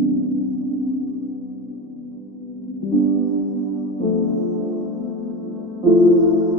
Thank you.